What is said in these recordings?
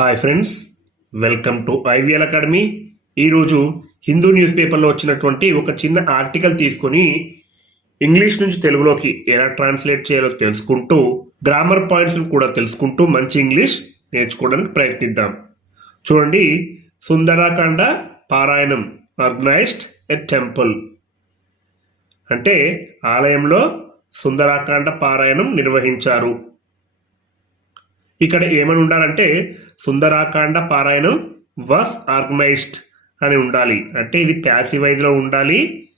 Hi friends welcome to IVL academy ఈరోజు Hindu news పేపర్లో వచ్చినటువంటి ఒక చిన్న ఆర్టికల్ తీసుకొని ఇంగ్లీష్ నుంచి తెలుగులోకి ఎలా ట్రాన్స్లేట్ చేయాలో తెలుసుకుంటూ గ్రామర్ పాయింట్స్ని కూడా తెలుసుకుంటూ మంచి ఇంగ్లీష్ నేర్చుకోవడానికి ప్రయత్నిద్దాం. చూడండి. సుందరాకాండ పారాయణం ఆర్గనైజ్డ్ ఎ టెంపుల్. అంటే ఆలయంలో సుందరాకాండ పారాయణం నిర్వహించారు. ఇక్కడ ఏమని ఉండాలంటే సుందరాకాండ పారాయణం వాస్ ఆర్గనైజ్డ్ అని ఉండాలి. అంటే ఇది ప్యాసివైజ్లో ఉండాలి.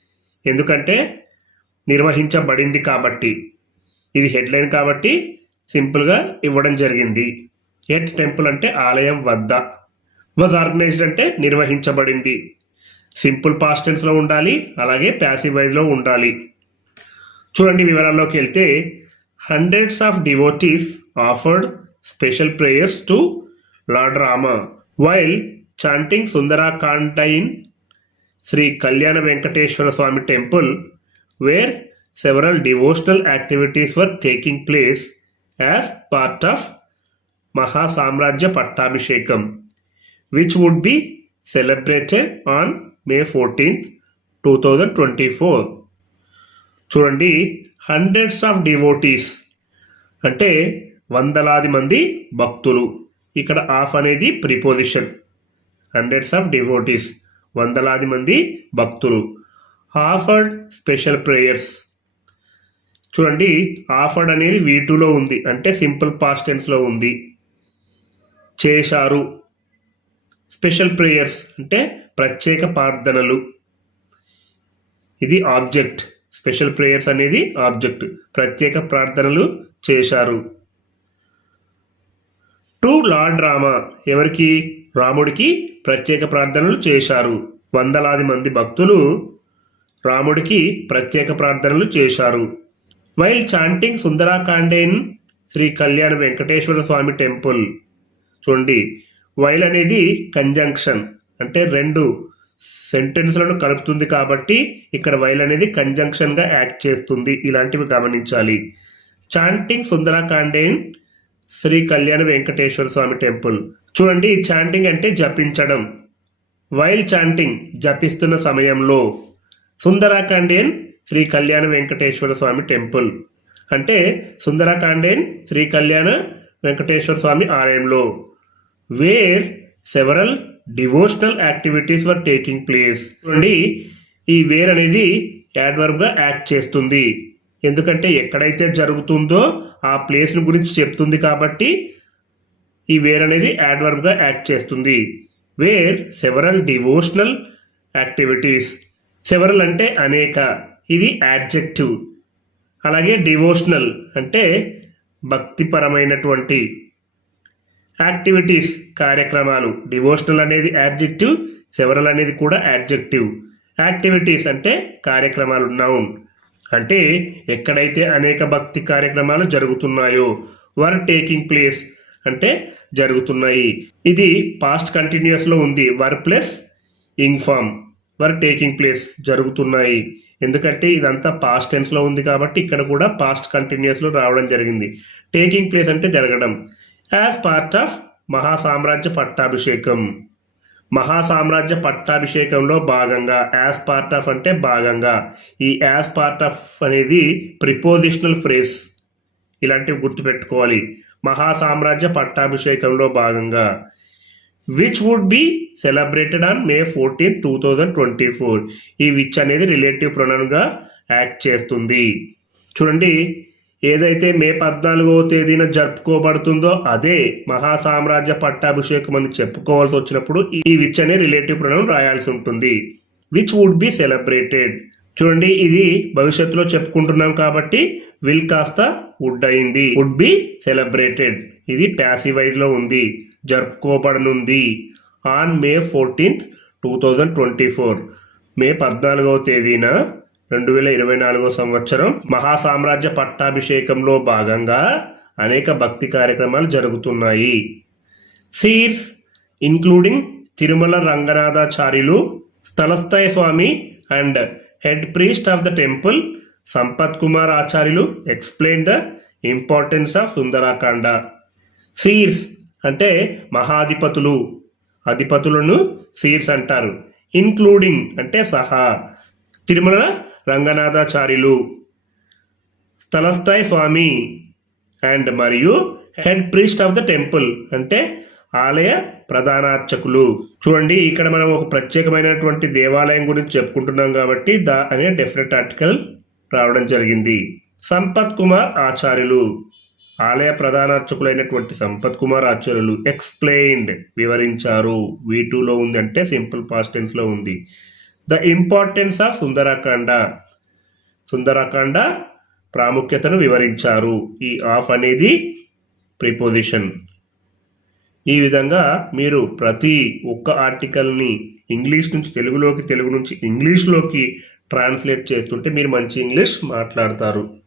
ఎందుకంటే నిర్వహించబడింది కాబట్టి. ఇది హెడ్లైన్ కాబట్టి సింపుల్గా ఇవ్వడం జరిగింది. ఎట్ టెంపుల్ అంటే ఆలయం వద్ద. వాజ్ ఆర్గనైజ్డ్ అంటే నిర్వహించబడింది. సింపుల్ పాస్టెన్స్లో ఉండాలి. అలాగే ప్యాసివైజ్లో ఉండాలి. చూడండి వివరాల్లోకి వెళ్తే hundreds of devotees offered special prayers to lord Rama. While chanting Sundarakanda in Shri Kalyana Venkateswara Swami temple where several devotional activities were taking place as part of Maha Samrajya Pattabhishekam which would be celebrated on May fourteenth two thousand twenty four. చూడండి hundreds of devotees అంటే వందలాది మంది భక్తులు. ఇక్కడ of అనేది preposition hundreds of devotees వందలాది మంది భక్తులు. ఆఫర్డ్ స్పెషల్ ప్రేయర్స్ చూడండి ఆఫర్డ్ అనేది వీటులో ఉంది. అంటే సింపుల్ పాస్ట్ టెన్స్లో ఉంది. చేశారు. స్పెషల్ ప్రేయర్స్ అంటే ప్రత్యేక ప్రార్థనలు. ఇది ఆబ్జెక్ట్ స్పెషల్ ప్రేయర్స్ అనేది ఆబ్జెక్ట్ ప్రత్యేక ప్రార్థనలు చేశారు. To lord Rama. ఎవరికి? రాముడికి ప్రత్యేక ప్రార్థనలు చేశారు. వందలాది మంది భక్తులు రాముడికి ప్రత్యేక ప్రార్థనలు చేశారు. వైల్ చాంటింగ్ సుందరాకాండేన్ శ్రీ కళ్యాణ వెంకటేశ్వర స్వామి టెంపుల్. చూడండి వైల్ అనేది కంజంక్షన్. అంటే రెండు సెంటెన్స్లను కలుపుతుంది కాబట్టి ఇక్కడ వైల్ అనేది కంజంక్షన్గా యాక్ట్ చేస్తుంది. ఇలాంటివి గమనించాలి. Chanting Sundarakanda in Shri Kalyana Venkateswara Swami temple. చూడండి చాంటింగ్ అంటే జపించడం. వైల్ చాంటింగ్ జపిస్తున్న సమయంలో సుందరాకాండేన్ శ్రీ కళ్యాణ వెంకటేశ్వర స్వామి టెంపుల్. అంటే సుందరాకాండేన్ శ్రీ కళ్యాణ వెంకటేశ్వర స్వామి ఆలయంలో. Where several devotional activities were taking place చూడండి ఈ వేర్ అనేది యాడ్వర్బ్గా యాక్ట్ చేస్తుంది. ఎందుకంటే ఎక్కడైతే జరుగుతుందో ఆ ప్లేస్ని గురించి చెప్తుంది కాబట్టి ఈ వేర్ అనేది యాడ్వర్బ్గా యాక్ట్ చేస్తుంది. Where several devotional activities. Several అంటే అనేక. ఇది యాడ్జెక్టివ్ అలాగే డివోషనల్ అంటే భక్తిపరమైనటువంటి యాక్టివిటీస్ కార్యక్రమాలు. డివోషనల్ అనేది యాడ్జెక్టివ్ సెవరల్ అనేది కూడా యాడ్జెక్టివ్ యాక్టివిటీస్ అంటే కార్యక్రమాలు నౌన్ అంటే ఎక్కడైతే అనేక భక్తి కార్యక్రమాలు జరుగుతున్నాయో వర్ టేకింగ్ ప్లేస్ అంటే జరుగుతున్నాయి. ఇది పాస్ట్ కంటిన్యూస్లో ఉంది. Were plus ing form were taking place జరుగుతున్నాయి. ఎందుకంటే ఇదంతా పాస్ట్ టెన్స్లో ఉంది కాబట్టి ఇక్కడ కూడా పాస్ట్ కంటిన్యూస్లో రావడం జరిగింది. టేకింగ్ ప్లేస్ అంటే జరగడం. యాజ్ పార్ట్ ఆఫ్ మహాసామ్రాజ్య పట్టాభిషేకం. మహాసామ్రాజ్య పట్టాభిషేకంలో భాగంగా యాజ్ పార్ట్ ఆఫ్ అంటే భాగంగా. ఈ యాజ్ పార్ట్ ఆఫ్ అనేది ప్రిపోజిషనల్ ఫ్రేస్ ఇలాంటివి గుర్తుపెట్టుకోవాలి. మహాసామ్రాజ్య పట్టాభిషేకంలో భాగంగా. Which would be celebrated on May fourteen two thousand twenty four ఈ విచ్ అనేది రిలేటివ్ ప్రొనౌన్గా యాక్ట్ చేస్తుంది. చూడండి ఏదైతే మే పద్నాలుగవ తేదీన జరుపుకోబడుతుందో అదే మహాసామ్రాజ్య పట్టాభిషేకం అని చెప్పుకోవాల్సి వచ్చినప్పుడు ఈ విచ్ అనే రిలేటివ్ ప్రణం రాయాల్సి ఉంటుంది. Which would be celebrated. చూడండి ఇది భవిష్యత్తులో చెప్పుకుంటున్నాం కాబట్టి విల్ కాస్త వుడ్ అయింది. Would be celebrated. ఇది ప్యాసివైజ్లో ఉంది. జరుపుకోబడనుంది. On May fourteenth two thousand twenty four. May పద్నాలుగవ తేదీన రెండు వేల ఇరవై నాలుగో సంవత్సరం మహాసామ్రాజ్య పట్టాభిషేకంలో భాగంగా అనేక భక్తి కార్యక్రమాలు జరుగుతున్నాయి. Seers including Tirumala Ranganathacharyulu Sthalasayi Swami and head priest of the temple Sampath Kumar Acharyulu explain the importance of Sundarakanda. Seers అంటే మహాధిపతులు. అధిపతులను సీర్స్ అంటారు. ఇన్క్లూడింగ్ అంటే సహా. తిరుమల రంగనాథాచార్యులు. స్థలస్థాయి స్వామి అండ్ మరియు head priest of the temple అంటే ఆలయ ప్రధానార్చకులు. చూడండి ఇక్కడ మనం ఒక ప్రత్యేకమైనటువంటి దేవాలయం గురించి చెప్పుకుంటున్నాం కాబట్టి దా అనే డెఫినెట్ ఆర్టికల్ రావడం జరిగింది. సంపత్ కుమార్ ఆచార్యులు. ఆలయ ప్రధానార్చకులైనటువంటి సంపత్ కుమార్ ఆచార్యులు ఎక్స్ప్లెయిన్డ్ వివరించారు. వీ టూలో ఉంది అంటే సింపుల్ పాస్టెన్స్లో ఉంది. The importance of Sundarakanda. Sundarakanda ప్రాముఖ్యతను వివరించారు. ఈ ఆఫ్ అనేది ప్రిపోజిషన్. ఈ విధంగా మీరు ప్రతి ఒక్క ఆర్టికల్ని ఇంగ్లీష్ నుంచి తెలుగులోకి తెలుగు నుంచి ఇంగ్లీష్లోకి ట్రాన్స్లేట్ చేస్తుంటే మీరు మంచి ఇంగ్లీష్ మాట్లాడతారు.